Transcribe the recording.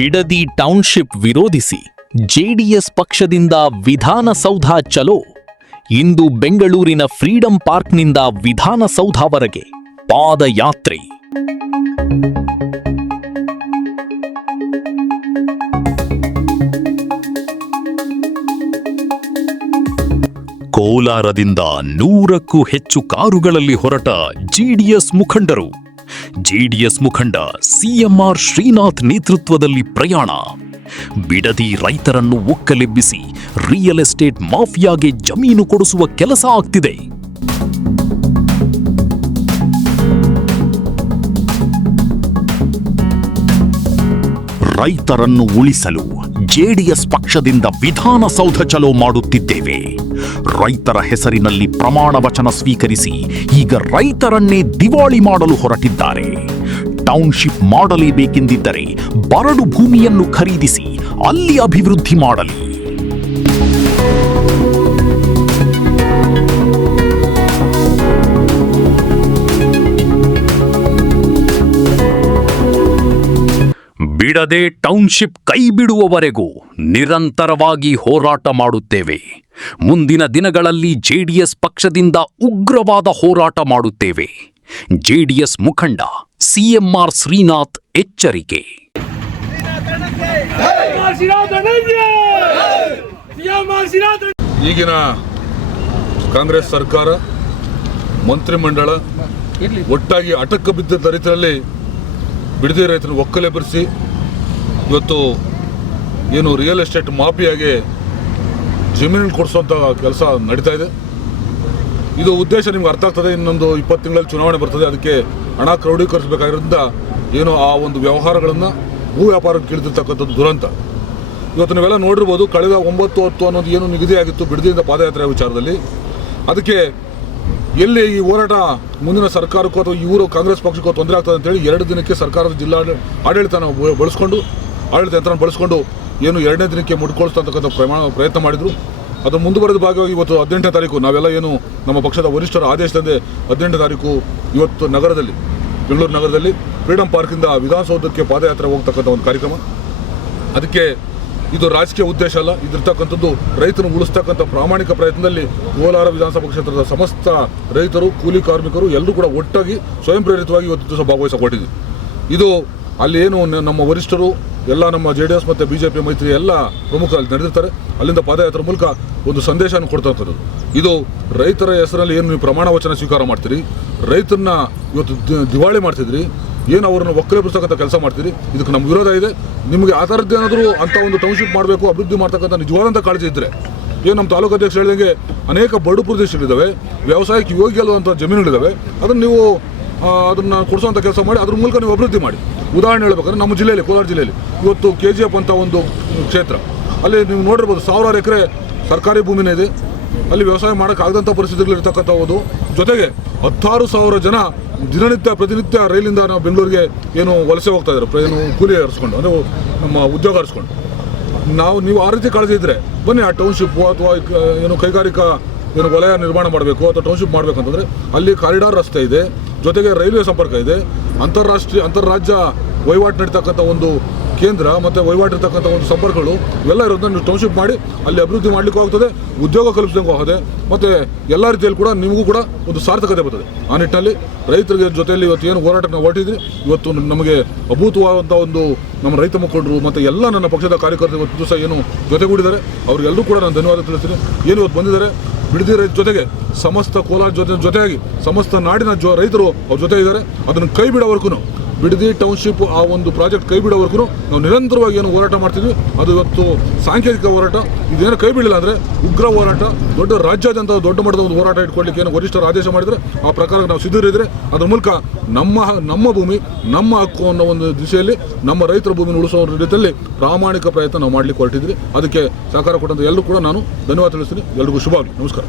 Bidadi township ವಿರೋಧಿಸಿ JDS ಪಕ್ಷದಿಂದ ವಿಧಾನಸೌಧ ಚಲೋ. ಇಂದು ಬೆಂಗಳೂರಿನ ಫ್ರೀಡಂ ಪಾರ್ಕ್ನಿಂದ ವಿಧಾನಸೌಧವರೆಗೆ ಪಾದಯಾತ್ರೆ. ಕೋಲಾರದಿಂದ 100ಕ್ಕೂ ಹೆಚ್ಚು ಕಾರುಗಳಲ್ಲಿ ಹೊರಟ ಜೆಡಿಎಸ್ ಮುಖಂಡರು. ಜೆಡಿಎಸ್ ಮುಖಂಡ ಸಿಎಂಆರ್ ಶ್ರೀನಾಥ್ ನೇತೃತ್ವದಲ್ಲಿ ಪ್ರಯಾಣ. ಬಿಡದಿ ರೈತರನ್ನು ಒಕ್ಕಲೆಬ್ಬಿಸಿ ರಿಯಲ್ ಎಸ್ಟೇಟ್ ಮಾಫಿಯಾಗೆ ಜಮೀನು ಕೊಡಿಸುವ ಕೆಲಸ ಆಗ್ತಿದೆ. ರೈತರನ್ನು ಉಳಿಸಲು ಜೆಡಿಎಸ್ ಪಕ್ಷದಿಂದ ವಿಧಾನಸೌಧ ಚಲೋ ಮಾಡುತ್ತಿದ್ದೇವೆ. ರೈತರ ಹೆಸರಿನಲ್ಲಿ ಪ್ರಮಾಣ ವಚನ ಸ್ವೀಕರಿಸಿ ಈಗ ರೈತರನ್ನೇ ದಿವಾಳಿ ಮಾಡಲು ಹೊರಟಿದ್ದಾರೆ. ಟೌನ್ಶಿಪ್ ಮಾಡಲೇಬೇಕೆಂದಿದ್ದರೆ ಬರಡು ಭೂಮಿಯನ್ನು ಖರೀದಿಸಿ ಅಲ್ಲಿ ಅಭಿವೃದ್ಧಿ ಮಾಡಲಿ. ಬಿಡದೆ ಟೌನ್ಶಿಪ್ ಕೈ ಬಿಡುವವರೆಗೂ ನಿರಂತರವಾಗಿ ಹೋರಾಟ ಮಾಡುತ್ತೇವೆ. ಮುಂದಿನ ದಿನಗಳಲ್ಲಿ ಜೆಡಿಎಸ್ ಪಕ್ಷದಿಂದ ಉಗ್ರವಾದ ಹೋರಾಟ ಮಾಡುತ್ತೇವೆ. ಜೆಡಿಎಸ್ ಮುಖಂಡ ಸಿಎಂಆರ್ ಶ್ರೀನಾಥ್ ಎಚ್ಚರಿಕೆ. ಈಗಿನ ಕಾಂಗ್ರೆಸ್ ಸರ್ಕಾರ ಮಂತ್ರಿಮಂಡಳ ಒಟ್ಟಾಗಿ ಅಟಕ ಬಿದ್ದ ರೀತಿಯಲ್ಲಿ ಬಿಡದಿ ರೈತರನ್ನು ಒಕ್ಕಲೆಬ್ಬಿಸಿ ಇವತ್ತು ಏನು ರಿಯಲ್ ಎಸ್ಟೇಟ್ ಮಾಫಿಯಾಗೆ ಜಮೀನು ಕೊಡಿಸುವಂಥ ಕೆಲಸ ನಡೀತಾ ಇದೆ. ಇದು ಉದ್ದೇಶ ನಿಮ್ಗೆ ಅರ್ಥ ಆಗ್ತದೆ. ಇನ್ನೊಂದು 20 ತಿಂಗಳಲ್ಲಿ ಚುನಾವಣೆ ಬರ್ತದೆ. ಅದಕ್ಕೆ ಹಣ ಕ್ರೋಢೀಕರಿಸಬೇಕಾಗಿರೋದ್ರಿಂದ ಏನು ಆ ಒಂದು ವ್ಯವಹಾರಗಳನ್ನು ಭೂ ವ್ಯಾಪಾರಕ್ಕೆ ಇಳಿದಿರ್ತಕ್ಕಂಥದ್ದು ದುರಂತ. ಇವತ್ತು ನೀವೆಲ್ಲ ನೋಡಿರ್ಬೋದು, ಕಳೆದ 9/10 ಅನ್ನೋದು ಏನು ನಿಗದಿಯಾಗಿತ್ತು ಬಿಡದಿಯಿಂದ ಪಾದಯಾತ್ರೆ ವಿಚಾರದಲ್ಲಿ, ಅದಕ್ಕೆ ಎಲ್ಲಿ ಈ ಹೋರಾಟ ಮುಂದಿನ ಸರ್ಕಾರಕ್ಕೂ ಅಥವಾ ಇವರು ಕಾಂಗ್ರೆಸ್ ಪಕ್ಷಕ್ಕೂ ತೊಂದರೆ ಆಗ್ತದೆ ಅಂತೇಳಿ 2 ದಿನಕ್ಕೆ ಸರ್ಕಾರದ ಜಿಲ್ಲಾ ಆಡಳಿತನ ಬಳಸ್ಕೊಂಡು ಆಡಳಿತ ಯಂತ್ರನ ಬಳಸ್ಕೊಂಡು ಏನು 2ನೇ ದಿನಕ್ಕೆ ಮುಟ್ಕೊಳಿಸ್ತಕ್ಕಂಥ ಪ್ರಯತ್ನ ಮಾಡಿದರು. ಅದು ಮುಂದುವರೆದ ಭಾಗವಾಗಿ ಇವತ್ತು 18ನೇ ತಾರೀಕು ನಾವೆಲ್ಲ ಏನು ನಮ್ಮ ಪಕ್ಷದ ವರಿಷ್ಠರ ಆದೇಶದಂತೆ 18ನೇ ತಾರೀಕು ಇವತ್ತು ನಗರದಲ್ಲಿ, ಬೆಂಗಳೂರು ನಗರದಲ್ಲಿ ಫ್ರೀಡಂ ಪಾರ್ಕಿಂದ ವಿಧಾನಸೌಧಕ್ಕೆ ಪಾದಯಾತ್ರೆ ಹೋಗ್ತಕ್ಕಂಥ ಒಂದು ಕಾರ್ಯಕ್ರಮ. ಅದಕ್ಕೆ ಇದು ರಾಜಕೀಯ ಉದ್ದೇಶ ಅಲ್ಲ. ಇದಿರ್ತಕ್ಕಂಥದ್ದು ರೈತರನ್ನು ಉಳಿಸ್ತಕ್ಕಂಥ ಪ್ರಾಮಾಣಿಕ ಪ್ರಯತ್ನದಲ್ಲಿ ಕೋಲಾರ ವಿಧಾನಸಭಾ ಕ್ಷೇತ್ರದ ಸಮಸ್ತ ರೈತರು, ಕೂಲಿ ಕಾರ್ಮಿಕರು ಎಲ್ಲರೂ ಕೂಡ ಒಟ್ಟಾಗಿ ಸ್ವಯಂ ಪ್ರೇರಿತವಾಗಿ ಇವತ್ತು ದಿವಸ ಭಾಗವಹಿಸಿಕೊಟ್ಟಿದ್ದೀವಿ. ಇದು ಅಲ್ಲಿ ಏನು ನಮ್ಮ ವರಿಷ್ಠರು ಎಲ್ಲ ನಮ್ಮ JDS ಮತ್ತು BJP ಮೈತ್ರಿ ಎಲ್ಲ ಪ್ರಮುಖ ಅಲ್ಲಿ ನಡೆದಿರ್ತಾರೆ. ಅಲ್ಲಿಂದ ಪಾದಯಾತ್ರೆ ಮೂಲಕ ಒಂದು ಸಂದೇಶವನ್ನು ಕೊಡ್ತಕ್ಕಂಥದ್ದು. ಇದು ರೈತರ ಹೆಸರಲ್ಲಿ ಏನು ನೀವು ಪ್ರಮಾಣ ವಚನ ಸ್ವೀಕಾರ ಮಾಡ್ತೀರಿ, ರೈತರನ್ನ ಇವತ್ತು ದಿವಾಳಿ ಮಾಡ್ತಿದ್ರಿ, ಏನು ಅವರನ್ನು ಒಕ್ಕಲೆಬ್ಬಿಸ್ತಕ್ಕಂಥ ಕೆಲಸ ಮಾಡ್ತೀರಿ, ಇದಕ್ಕೆ ನಮ್ಮ ವಿರೋಧ ಇದೆ. ನಿಮಗೆ ಆ ಥರದ್ದು ಏನಾದರೂ ಅಂಥ ಒಂದು ಟೌನ್ಶಿಪ್ ಮಾಡಬೇಕು, ಅಭಿವೃದ್ಧಿ ಮಾಡ್ತಕ್ಕಂಥ ನಿಜವಾದಂಥ ಕಾಳಜಿ ಇದ್ದರೆ, ಏನು ನಮ್ಮ ತಾಲೂಕು ಅಧ್ಯಕ್ಷ ಹೇಳಿದಂಗೆ ಅನೇಕ ಬಡು ಪ್ರದೇಶಗಳಿದ್ದಾವೆ, ವ್ಯವಸಾಯಕ್ಕೆ ಯೋಗ್ಯ ಅಲ್ಲುವಂಥ ಜಮೀನುಗಳಿದ್ದಾವೆ, ಅದನ್ನು ನೀವು ಅದನ್ನು ಕೊಡಿಸುವಂಥ ಕೆಲಸ ಮಾಡಿ ಅದ್ರ ಮೂಲಕ ನೀವು ಅಭಿವೃದ್ಧಿ ಮಾಡಿ. ಉದಾಹರಣೆ ಹೇಳ್ಬೇಕಂದ್ರೆ ನಮ್ಮ ಜಿಲ್ಲೆಯಲ್ಲಿ, ಕೋಲಾರ ಜಿಲ್ಲೆಯಲ್ಲಿ ಇವತ್ತು KGF ಅಂತ ಒಂದು ಕ್ಷೇತ್ರ, ಅಲ್ಲಿ ನೀವು ನೋಡಿರ್ಬೋದು 1000 ಎಕರೆ ಸರ್ಕಾರಿ ಭೂಮಿನೇ ಇದೆ. ಅಲ್ಲಿ ವ್ಯವಸಾಯ ಮಾಡೋಕ್ಕಾಗದಂಥ ಪರಿಸ್ಥಿತಿಗಳಿರ್ತಕ್ಕಂಥದ್ದು. ಜೊತೆಗೆ 16,000 ಜನ ದಿನನಿತ್ಯ ಪ್ರತಿನಿತ್ಯ ರೈಲಿಂದ ನಾವು ಬೆಂಗಳೂರಿಗೆ ಏನು ವಲಸೆ ಹೋಗ್ತಾ ಇದ್ದಾರೆ, ಏನು ಕೂಲಿ ಹರಿಸ್ಕೊಂಡು, ಅಂದರೆ ನಮ್ಮ ಉದ್ಯೋಗ ಹರಿಸ್ಕೊಂಡು. ನೀವು ಆ ರೀತಿ ಕಾಳಜಿ ಇದ್ದರೆ ಬನ್ನಿ, ಆ ಟೌನ್ಶಿಪ್ಪು ಅಥವಾ ಏನು ಕೈಗಾರಿಕಾ ಏನು ವಲಯ ನಿರ್ಮಾಣ ಮಾಡಬೇಕು ಅಥವಾ ಟೌನ್ಶಿಪ್ ಮಾಡಬೇಕಂತಂದರೆ ಅಲ್ಲಿ ಕಾರಿಡಾರ್ ರಸ್ತೆ ಇದೆ, ಜೊತೆಗೆ ರೈಲ್ವೆ ಸಂಪರ್ಕ ಇದೆ, ಅಂತಾರಾಜ್ಯ ವಹಿವಾಟು ನಡೀತಕ್ಕಂಥ ಒಂದು ಕೇಂದ್ರ ಮತ್ತು ವಹಿವಾಟು ಇರ್ತಕ್ಕಂಥ ಒಂದು ಸಂಪರ್ಕಗಳು ಇವೆಲ್ಲ ಇರೋದನ್ನ ನೀವು ಟೌನ್ಶಿಪ್ ಮಾಡಿ ಅಲ್ಲಿ ಅಭಿವೃದ್ಧಿ ಮಾಡಲಿಕ್ಕೂ ಆಗ್ತದೆ, ಉದ್ಯೋಗ ಕಲ್ಪಿಸಲಿಕ್ಕೂ ಆಗುತ್ತೆ, ಮತ್ತು ಎಲ್ಲ ರೀತಿಯಲ್ಲಿ ಕೂಡ ನಿಮಗೂ ಕೂಡ ಒಂದು ಸಾರ್ಥಕತೆ ಬರ್ತದೆ. ಆ ನಿಟ್ಟಿನಲ್ಲಿ ರೈತರಿಗೆ ಜೊತೆಯಲ್ಲಿ ಇವತ್ತು ಏನು ಹೋರಾಟಕ್ಕೆ ಹೊರಟಿದ್ರಿ, ಇವತ್ತು ನಮಗೆ ಅಭೂತವಾದಂಥ ಒಂದು ನಮ್ಮ ರೈತ ಮುಖಂಡರು ಮತ್ತು ಎಲ್ಲ ನನ್ನ ಪಕ್ಷದ ಕಾರ್ಯಕರ್ತರು ಇವತ್ತು ದಿವಸ ಏನು ಜೊತೆಗೂಡಿದ್ದಾರೆ, ಅವರಿಗೆಲ್ಲರೂ ಕೂಡ ನಾನು ಧನ್ಯವಾದ ತಿಳಿಸ್ತೀನಿ. ಏನು ಇವತ್ತು ಬಂದಿದ್ದಾರೆ ಬಿಡದಿ ರೈತ ಜೊತೆಗೆ ಸಮಸ್ತ ಕೋಲಾರ ಜೊತೆಯಾಗಿ ಸಮಸ್ತ ನಾಡಿನ ರೈತರು ಅವ್ರ ಜೊತೆ ಇದ್ದಾರೆ. ಅದನ್ನು ಕೈ ಬಿಡೋವರೆಗೂ, ಬಿಡದಿ ಟೌನ್ಶಿಪ್ ಆ ಒಂದು ಪ್ರಾಜೆಕ್ಟ್ ಕೈ ಬಿಡೋವರೆಗೂ ನಾವು ನಿರಂತರವಾಗಿ ಏನು ಹೋರಾಟ ಮಾಡ್ತಿದ್ವಿ, ಅದು ಇವತ್ತು ಸಾಂಕೇತಿಕ ಹೋರಾಟ. ಇದೇನು ಕೈ ಬಿಡಲಿಲ್ಲ ಅಂದರೆ ಉಗ್ರ ಹೋರಾಟ, ದೊಡ್ಡ ರಾಜ್ಯಾದ್ಯಂತ ದೊಡ್ಡ ಮಟ್ಟದ ಒಂದು ಹೋರಾಟ ಇಟ್ಕೊಳ್ಳಿಕ್ಕೆ ಏನು ವರಿಷ್ಠರು ಆದೇಶ ಮಾಡಿದರೆ ಆ ಪ್ರಕಾರ ನಾವು ಸಿದ್ಧರಿದ್ದರೆ ಅದರ ಮೂಲಕ ನಮ್ಮ ಭೂಮಿ ನಮ್ಮ ಹಕ್ಕು ಅನ್ನೋ ಒಂದು ದಿಶೆಯಲ್ಲಿ ನಮ್ಮ ರೈತರ ಭೂಮಿನ ಉಳಿಸೋ ರೀತಿಯಲ್ಲಿ ಪ್ರಾಮಾಣಿಕ ಪ್ರಯತ್ನ ನಾವು ಮಾಡಲಿಕ್ಕೆ ಹೊರಟಿದ್ವಿ. ಅದಕ್ಕೆ ಸಹಕಾರ ಕೊಟ್ಟಂತ ಎಲ್ಲರೂ ಕೂಡ ನಾನು ಧನ್ಯವಾದ ತಿಳಿಸ್ತೀನಿ. ಎಲ್ರಿಗೂ ಶುಭ ಆಗಲಿ. ನಮಸ್ಕಾರ.